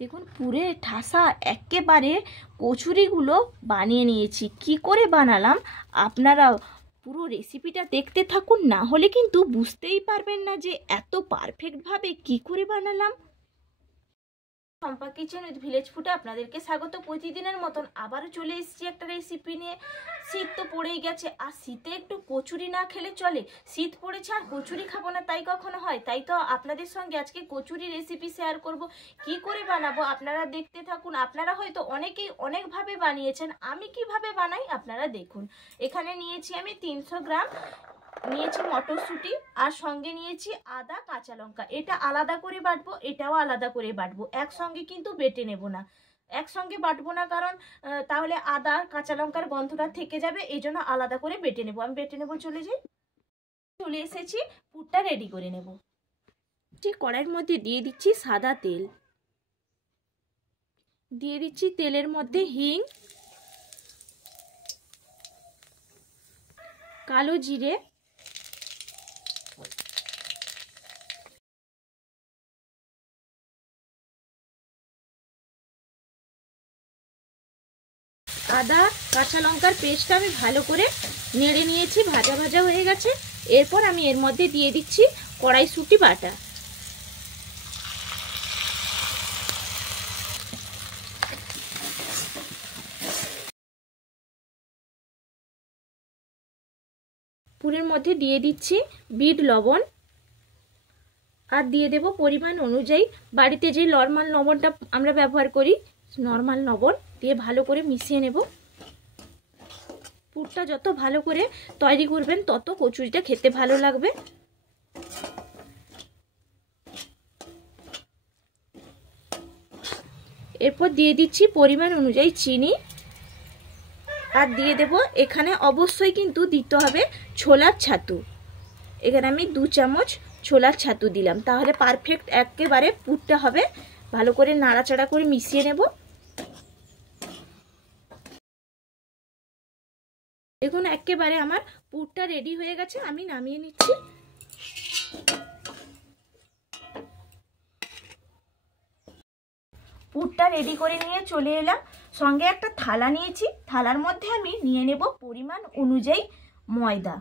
দেখুন পুরে ঠাসা একেবারে কচুরিগুলো বানিয়ে নিয়েছি। কি করে বানালাম আপনারা পুরো রেসিপিটা দেখতে থাকুন, না হলে কিন্তু বুঝতেই পারবেন না যে এত পারফেক্টভাবে কি করে বানালাম। চম্পা কিচেন উইথ ভিলেজ ফুডে আপনাদেরকে স্বাগত। প্রতিদিনের মতন আবারও চলে এসেছি একটা রেসিপি নিয়ে। শীত তো পড়েই গেছে, আর শীতে একটু কচুরি না খেলে চলে? শীত পড়েছে আর কচুরি খাবো না তাই কখনো হয়? তাই তো আপনাদের সঙ্গে আজকে কচুরি রেসিপি শেয়ার করব। কি করে বানাবো আপনারা দেখতে থাকুন। আপনারা হয়তো অনেকেই অনেকভাবে বানিয়েছেন, আমি কিভাবে বানাই আপনারা দেখুন। এখানে নিয়েছি আমি 300 গ্রাম নিয়েছি মটরশুঁটি, আর সঙ্গে নিয়েছি আদা কাঁচা লঙ্কা। এটা আলাদা করে বাটবো, এটাও আলাদা করে বাটবো, একসঙ্গে কিন্তু বেটে নেব না। একসঙ্গে বাটবো না, কারণ তাহলে আদা কাঁচা লঙ্কার গন্ধটা থেকে যাবে, এই জন্য আলাদা করে বেটে নেব। আমি বেটে নেব, চলে এসেছি। পুরটা রেডি করে নেব। ঠিক কড়াইয়ের মধ্যে দিয়ে দিচ্ছি সাদা তেল, দিয়ে দিচ্ছি তেলের মধ্যে হিং, কালো জিরে, আদা কাঁচা লঙ্কার পেস্টটা আমি ভালো করে নেড়ে নিয়েছি, ভাজা ভাজা হয়ে গেছে। এরপর আমি এর মধ্যে দিয়ে দিচ্ছি কড়াইশুঁটি বাটা। পুরের মধ্যে দিয়ে দিচ্ছি বিট লবণ, আর দিয়ে দেব পরিমাণ অনুযায়ী বাড়িতে যে নর্মাল লবণটা আমরা ব্যবহার করি, নর্মাল লবণ দিয়ে ভালো করে মিশিয়ে নেব। পুরটা যত ভালো করে তৈরি করবেন তত কচুরিটা খেতে ভালো লাগবে। এরপর দিয়ে দিচ্ছি পরিমাণ অনুযায়ী চিনি, আর দিয়ে দেব এখানে অবশ্যই কিন্তু দিতে হবে ছোলার ছাতু। এখানে আমি 2 চামচ ছোলার ছাতু দিলাম, তাহলে পারফেক্ট একেবারে পুরটা হবে। ভালো করে নাড়াচাড়া করে মিশিয়ে নেব। দেখুন একেবারে আমার পুরটা রেডি হয়ে গেছে, আমি নামিয়ে নিচ্ছি। পুরটা রেডি করে নিয়ে চলে এলাম। সঙ্গে একটা থালা নিয়েছি, থালার মধ্যে আমি নিয়ে নেব পরিমাণ অনুযায়ী ময়দা।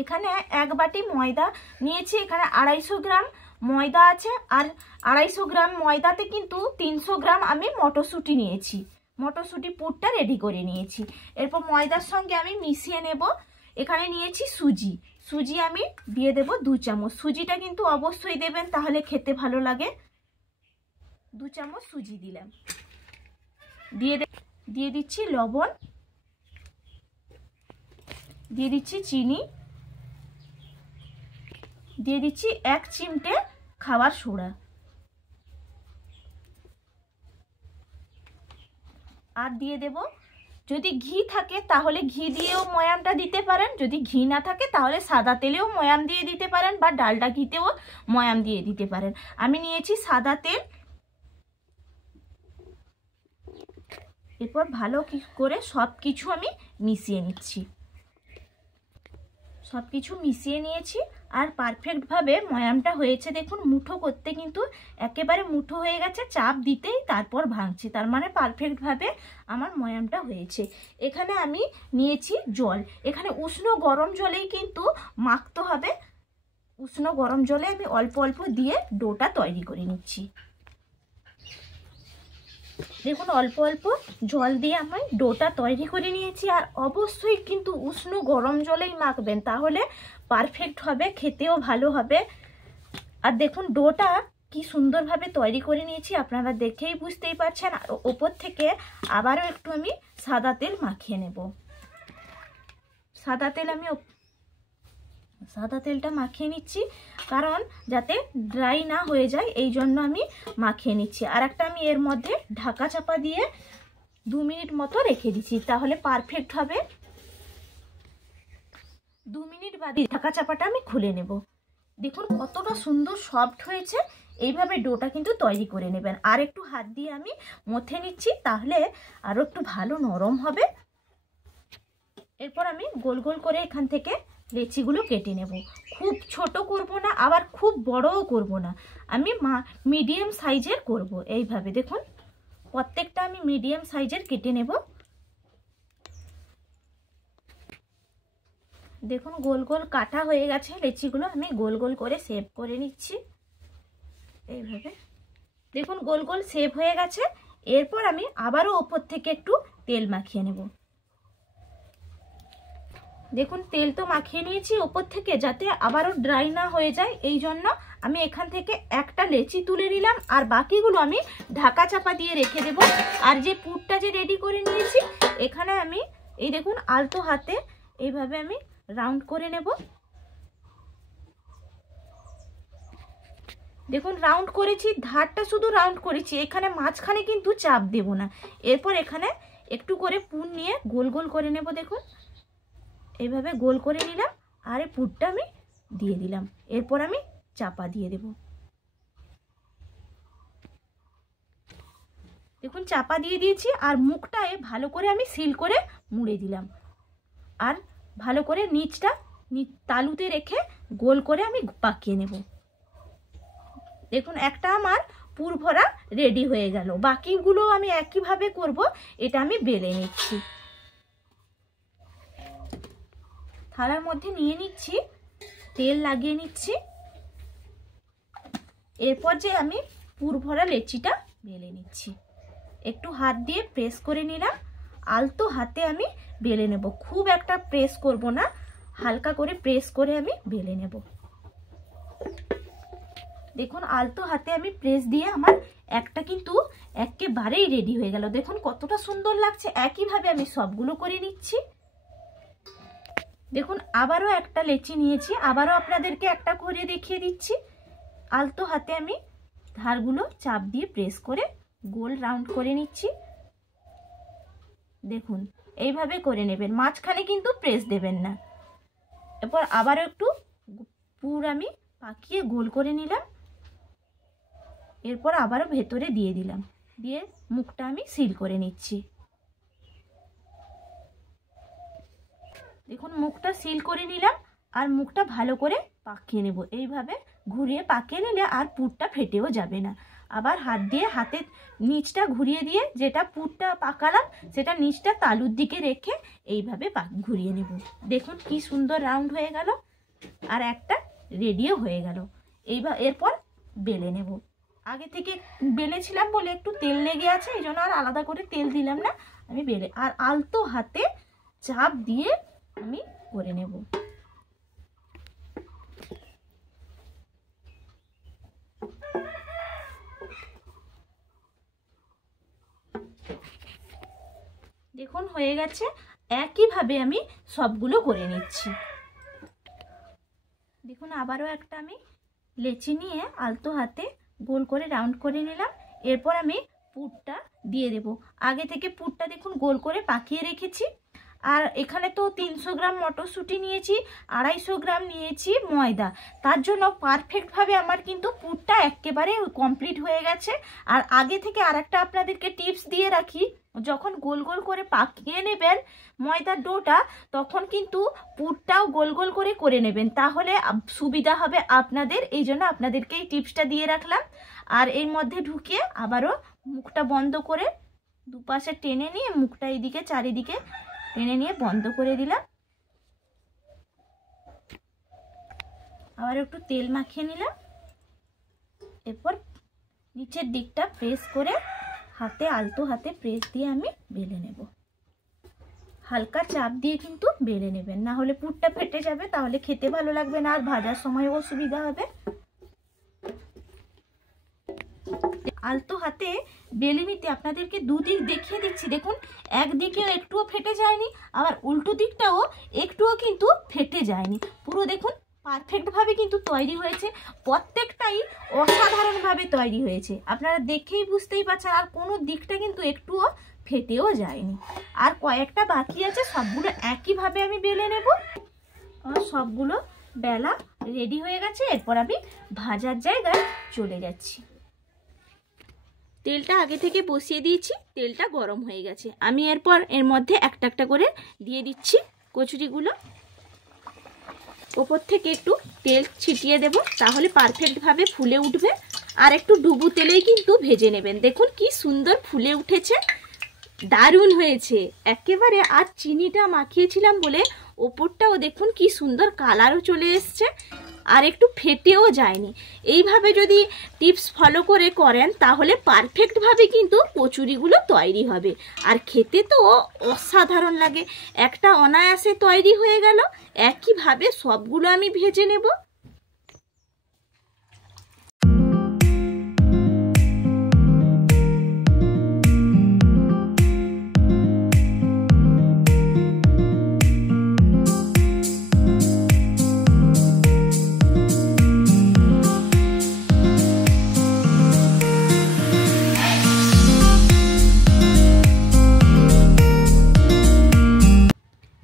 এখানে 1 বাটি ময়দা নিয়েছি। এখানে 250 গ্রাম ময়দা আছে, আর 250 গ্রাম ময়দাতে কিন্তু 300 গ্রাম আমি মটরশুঁটি নিয়েছি। মটরশুঁটি পুরটা রেডি করে নিয়েছি। এরপর ময়দার সঙ্গে আমি মিশিয়ে নেব। এখানে নিয়েছি সুজি, সুজি আমি দিয়ে দেব 2 চামচ। সুজিটা কিন্তু অবশ্যই দেবেন, তাহলে খেতে ভালো লাগে। 2 চামচ সুজি দিলাম। দিয়ে দিচ্ছি লবণ, দিয়ে দিচ্ছি চিনি, দিয়ে দিচ্ছি 1 চিমটে খাবার সোডা, আর দিয়ে দেব যদি ঘি থাকে তাহলে ঘি দিয়েও ময়ামটা দিতে পারেন, যদি ঘি না থাকে তাহলে সাদা তেলেও ময়াম দিয়ে দিতে পারেন, বা ডালডা ঘিতেও ময়াম দিয়ে দিতে পারেন। আমি নিয়েছি সাদা তেল। এরপর ভালো করে সব কিছু আমি মিশিয়ে নিচ্ছি। সব কিছু মিশিয়ে নিয়েছি, আর পারফেক্টভাবে ময়ামটা হয়েছে। দেখুন মুঠো করতে কিন্তু একেবারে মুঠো হয়ে গেছে, চাপ দিতেই তারপর ভাঙছি, তার মানে পারফেক্টভাবে আমার ময়ামটা হয়েছে। এখানে আমি নিয়েছি জল, এখানে উষ্ণ গরম জলেই কিন্তু মাখতে হবে। উষ্ণ গরম জলে আমি অল্প অল্প দিয়ে ডোটা তৈরি করে নিচ্ছি। দেখুন অল্প অল্প জল দিয়ে আমি ডোটা তৈরি করে নিয়েছি, আর অবশ্যই কিন্তু উষ্ণ গরম জলেই মাখবেন, তাহলে পারফেক্ট হবে, খেতেও ভালো হবে। আর দেখুন ডোটা কি সুন্দরভাবে তৈরি করে নিয়েছি, আপনারা দেখেই বুঝতেই পারছেন। আর ওপর থেকে আবারও একটু আমি সাদা তেল মাখিয়ে নেব। সাদা তেলটা মাখিয়ে নিচ্ছি, কারণ যাতে ড্রাই না হয়ে যায়, এই জন্য আমি মাখিয়ে নিচ্ছি। আর একটা আমি এর মধ্যে ঢাকা চাপা দিয়ে 2 মিনিট মতো রেখে দিচ্ছি, তাহলে পারফেক্ট হবে। 2 মিনিট বাদে ঢাকা চাপাটা আমি খুলে নেব। দেখুন কতটা সুন্দর সফট হয়েছে। এইভাবে ডোটা কিন্তু তৈরি করে নেবেন। আর একটু হাত দিয়ে আমি মথে নিচ্ছি, তাহলে আরও একটু ভালো নরম হবে। এরপর আমি গোল গোল করে এখান থেকে লেচিগুলো কেটে নেব। খুব ছোট করব না, আবার খুব বড়ও করব না, আমি মিডিয়াম সাইজের করব। এইভাবে দেখুন প্রত্যেকটা আমি মিডিয়াম সাইজের কেটে নেব। দেখুন গোল গোল কাটা হয়ে গেছে লেচিগুলো, আমি গোল গোল করে শেপ করে নিচ্ছি। এইভাবে দেখুন গোল গোল শেপ হয়ে গেছে। এরপর আমি আবারও ওপর থেকে একটু তেল মাখিয়ে নেব। দেখুন তেল তো মাখিয়ে নিয়েছি ওপর থেকে, যাতে আবারও ড্রাই না হয়ে যায়, এই জন্য আমি এখান থেকে একটা লেচি তুলে নিলাম, আর বাকিগুলো আমি ঢাকা চাপা দিয়ে রেখে দেব। আর যে পুরটা যে রেডি করে নিয়েছি, এখানে আমি এই দেখুন আলতো হাতে এইভাবে আমি রাউন্ড করে নেব। দেখুন রাউন্ড করেছি, ধারটা শুধু রাউন্ড করেছি, এখানে মাঝখানে কিন্তু চাপ দেব না। এরপর এখানে একটু করে পুর নিয়ে গোল গোল করে নেব। দেখুন এইভাবে গোল করে নিলাম, আর এই পুরটা আমি দিয়ে দিলাম। এরপর আমি চাপা দিয়ে দেব। দেখুন চাপা দিয়ে দিয়েছি, আর মুখটায় ভালো করে আমি সিল করে মুড়ে দিলাম, আর ভালো করে নিচটা তালুতে রেখে গোল করে আমি পাকিয়ে নেব। দেখুন একটা আমার পুর ভরা রেডি হয়ে গেল। বাকিগুলো আমি একইভাবে করব। এটা আমি বেলে নিচ্ছি, থালার মধ্যে নিয়ে নিচ্ছি, তেল লাগিয়ে নিচ্ছি। এরপর যে আমি পুর ভরা লেচিটা বেলে নিচ্ছি, একটু হাত দিয়ে প্রেস করে নিলাম। আলতো হাতে আমি বেলে নেব, খুব একটা প্রেস করব না, হালকা করে প্রেস করে আমি বেলে নেব। দেখুন আলতো হাতে আমি প্রেস দিয়ে আমার একটা কিন্তু একেবারেই রেডি হয়ে গেল। দেখুন কতটা সুন্দর লাগছে। একইভাবে আমি সবগুলো করে নিচ্ছি। দেখুন আবারও একটা লেচি নিয়েছি, আবারও আপনাদেরকে একটা করে দেখিয়ে দিচ্ছি। আলতো হাতে আমি ধারগুলো চাপ দিয়ে প্রেস করে গোল রাউন্ড করে নিচ্ছি। দেখুন এইভাবে করে নেবেন, মাঝখানে কিন্তু প্রেস দেবেন না। এরপর আবারও একটু পুর আমি পাকিয়ে গোল করে নিলাম। এরপর আবারও ভেতরে দিয়ে দিলাম, দিয়ে মুখটা আমি সিল করে নিচ্ছি। দেখুন মুখটা সিল করে নিলাম, আর মুখটা ভালো করে পাকিয়ে নেব। এইভাবে ঘুরিয়ে পাকিয়ে নিলে আর পুরটা ফেটেও যাবে না। আবার হাত দিয়ে হাতের নিচটা ঘুরিয়ে দিয়ে যেটা পুরটা পাকালাম সেটা নিচটা তালুর দিকে রেখে এইভাবে ঘুরিয়ে নেব। দেখুন কি সুন্দর রাউন্ড হয়ে গেল, আর একটা রেডিও হয়ে গেল। এরপর বেলে নেব। আগে থেকে বেলেছিলাম বলে একটু তেল লেগে আছে, এই জন্য আর আলাদা করে তেল দিলাম না। আমি বেলে আর আলতো হাতে চাপ দিয়ে আমি করে নেব। দেখুন হয়ে গেছে। একইভাবে আমি সবগুলো করে নিচ্ছি। দেখুন আবারও একটা আমি লেচি নিয়ে আলতো হাতে গোল করে রাউন্ড করে নিলাম। এরপর আমি পুরটা দিয়ে দেব। আগে থেকে পুরটা দেখুন গোল করে পাকিয়ে রেখেছি। আর এখানে তো 300 গ্রাম মটরশুঁটি নিয়েছি, 250 গ্রাম নিয়েছি ময়দা। তার জন্য পারফেক্টভাবে আমার কিন্তু পুরটা একেবারে কমপ্লিট হয়ে গেছে। আর আগে থেকে আরেকটা আপনাদেরকে টিপস দিয়ে রাখি, যখন গোল গোল করে পাকিয়ে নেবেন ময়দার ডোটা, তখন কিন্তু পুরটাও গোল গোল করে নেবেন, তাহলে সুবিধা হবে আপনাদের। এই জন্য আপনাদেরকে এই টিপসটা দিয়ে রাখলাম। আর এর মধ্যে ঢুকিয়ে আবারও মুখটা বন্ধ করে দুপাশে টেনে নিয়ে মুখটা এইদিকে চারিদিকে টেনে নিয়ে বন্ধ করে দিলাম। আবার একটু তেল মাখিয়ে নিলাম। এরপর নিচের দিকটা প্রেস করে হাতে আলতো হাতে প্রেস দিয়ে আমি বেলে নেব। হালকা চাপ দিয়ে কিন্তু বেলে নেবেন, না হলে পুরটা ফেটে যাবে, তাহলে খেতে ভালো লাগবে না, আর ভাজার সময় অসুবিধা হবে। আলতো হাতে বেলে নিতে আপনাদেরকে দুদিক দেখিয়ে দিচ্ছি। দেখুন একদিকে একটুও ফেটে যায়নি, আবার উল্টো দিকটাও একটুও কিন্তু ফেটে যায়নি। পুরো দেখুন পারফেক্টভাবে কিন্তু তৈরি হয়েছে। প্রত্যেকটাই অসাধারণভাবে তৈরি হয়েছে, আপনারা দেখেই বুঝতেই পারছেন। আর কোনো দিকটা কিন্তু একটুও ফেটেও যায়নি। আর কয়েকটা বাকি আছে, সবগুলো একইভাবে আমি বেলে নেব। আর সবগুলো বেলা রেডি হয়ে গেছে। এরপর আমি ভাজার জায়গায় চলে যাচ্ছি। তেলটা আগে থেকে বসিয়ে দিয়েছি, তেলটা গরম হয়ে গেছে। আমি এরপর এর মধ্যে একটা একটা করে দিয়ে দিচ্ছি কচুরিগুলো। ওপর থেকে একটু তেল ছিটিয়ে দেব, তাহলে পারফেক্টভাবে ফুলে উঠবে। আর একটু ডুবু তেলেই কিন্তু ভেজে নেবেন। দেখুন কি সুন্দর ফুলে উঠেছে, দারুণ হয়েছে একেবারে। আর চিনিটা মাখিয়েছিলাম বলে ওপরটাও দেখুন কি সুন্দর কালারও চলে এসছে, আর একটু ফেটেও যায়নি। এইভাবে যদি টিপস ফলো করে করেন তাহলে পারফেক্টভাবে কিন্তু কচুরিগুলো তৈরি হবে, আর খেতে তো অসাধারণ লাগে। একটা অনায়াসে তৈরি হয়ে গেল। একইভাবে সবগুলো আমি ভেজে নেব।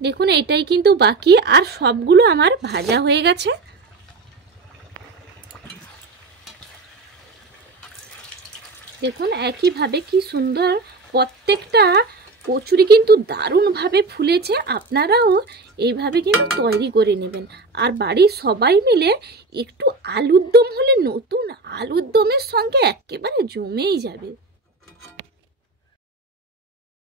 দেখুন এটাই কিন্তু বাকি, আর সবগুলো আমার ভাজা হয়ে গেছে। দেখুন একইভাবে কি সুন্দর প্রত্যেকটা কচুরি কিন্তু দারুণভাবে ফুলেছে। আপনারাও এইভাবে কিন্তু তৈরি করে নেবেন। আর বাড়ির সবাই মিলে একটু আলুর দম হলে, নতুন আলুর দমের সঙ্গে একেবারে জমেই যাবে।